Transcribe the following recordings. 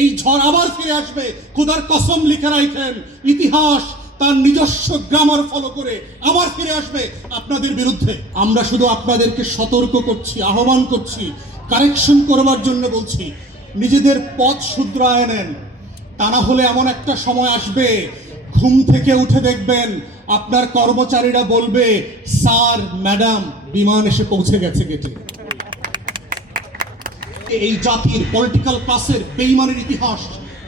এই ঝড় আবার ফিরে আসবে, খোদার কসম লিখে রাখেন। ইতিহাস তার নিজস্ব গ্রামার ফলো করে আবার ফিরে আসবে আপনাদের বিরুদ্ধে। আমরা শুধু আপনাদেরকে সতর্ক করছি, আহ্বান করছি, কারেকশন করবার জন্য বলছি, নিজেদের পথ শুধরায় নেন। তা না হলে এমন একটা সময় আসবে, ঘুম থেকে উঠে দেখবেন আপনার কর্মচারীরা বলবে, স্যার ম্যাডাম বিমান এসে পৌঁছে গেছে গেটে। এই জাতির পলিটিক্যাল ক্লাসের বেইমানের ইতিহাস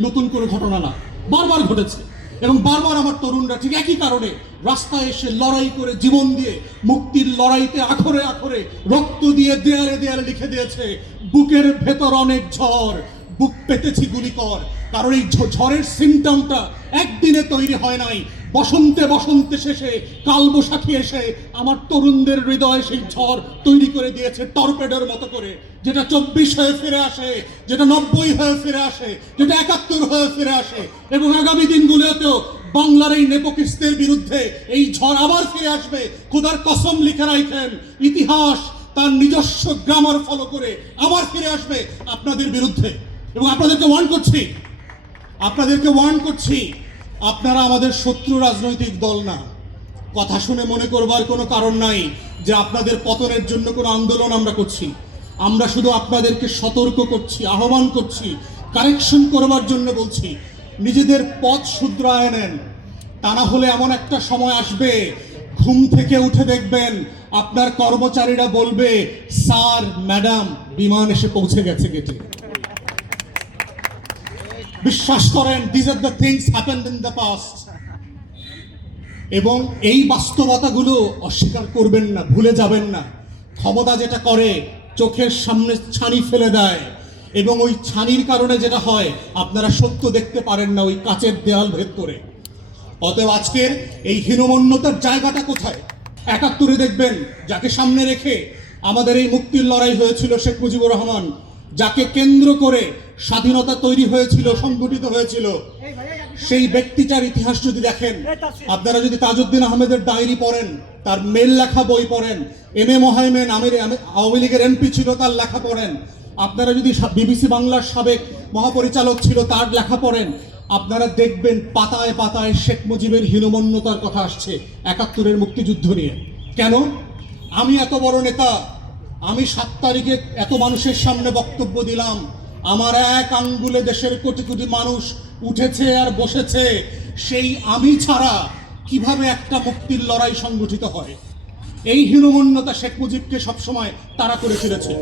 নতুন করে ঘটনা না, বারবার ঘটেছে। এবং বারবার আমার তরুণরা ঠিক একই কারণে রাস্তায় এসে লড়াই করে, জীবন দিয়ে মুক্তির লড়াইতে আখরে আখরে রক্ত দিয়ে দেয়ালে দেয়ালে লিখে দিয়েছে, বুকের ভেতর অনেক ঝড়, বুক পেতেছি গুলিকর। কারণ এই ঝড়ের সিমটমটা একদিনে তৈরি হয় নাই, বসন্তে বসন্তে শেষে কালবৈশাখী এসে আমার তরুণদের হৃদয়ে সেই ঝড় তৈরি করে দিয়েছে টর্পেডোর মতো করে, যেটা 24 হয়ে ফিরে আসে, যেটা 90 হয়ে ফিরে আসে, যেটা 71 হয়ে ফিরে আসে। এবং আগামী দিনগুলোতেও বাংলার এই নেপোকিস্তের বিরুদ্ধে এই ঝড় আবার ফিরে আসবে, খোদার কসম লিখে রাখেন। ইতিহাস তার নিজস্ব গ্রামার ফলো করে আবার ফিরে আসবে আপনাদের বিরুদ্ধে। এবং আপনাদেরকে ওয়ার্ন করছি, আপনারা আমাদের শত্রু রাজনৈতিক দল না। কথা শুনে মনে করবার কোনো কারণ নাই যে আপনাদের পতনের জন্য কোনো আন্দোলন আমরা করছি। আমরা শুধু আপনাদেরকে সতর্ক করছি, আহ্বান করছি, কারেকশন করবার জন্য বলছি, নিজেদের পথ শুধরায় নেন। তা না হলে এমন একটা সময় আসবে, ঘুম থেকে উঠে দেখবেন আপনার কর্মচারীরা বলবে, স্যার ম্যাডাম বিমান এসে পৌঁছে গেছে গেটে। বিশ্বাস করেন, these are the things happened in the past। এবং এই বাস্তবতাগুলো অস্বীকার করবেন না, ভুলে যাবেন না। ক্ষমতা যেটা করে, চোখের সামনে ছানি ফেলে দেয়, এবং ওই ছানির কারণে যেটা হয়, আপনারা সত্য দেখতে পারেন না, ওই কাচের দেয়াল ভেদ করে। অতএব আজকের এই হীনমন্যতার জায়গাটা কোথায়? 71-এ দেখবেন যাকে সামনে রেখে আমাদের এই মুক্তির লড়াই হয়েছিল, শেখ মুজিবুর রহমান, যাকে কেন্দ্র করে স্বাধীনতা তৈরি হয়েছিল, সংগঠিত হয়েছিল, সেই ব্যক্তিটার ইতিহাস যদি দেখেন, আপনারা যদি তাজউদ্দিন আহমেদের ডায়েরি পড়েন, তার মেল লেখা বই পড়েন, এম এ মোহাইমেন আওয়ামী লীগের এমপি ছিল, তার লেখা পড়েন, আপনারা যদি বিবিসি বাংলার সাবেক মহাপরিচালক ছিল, তার লেখা পড়েন, আপনারা দেখবেন পাতায় পাতায় শেখ মুজিবের হীনমন্যতার কথা আসছে 71-এর মুক্তিযুদ্ধ নিয়ে। কেন? আমি এত বড় নেতা, আমি 7 তারিখে এত মানুষের সামনে বক্তব্য দিলাম, আমার এক আঙ্গুলে দেশের কোটি কোটি মানুষ উঠেছে আর বসেছে, সেই আমি ছাড়া কিভাবে একটা মুক্তির লড়াই সংগঠিত হয়? এই হীনমন্যতা শেখ মুজিবকে সবসময় তাড়া করে ফিরেছে।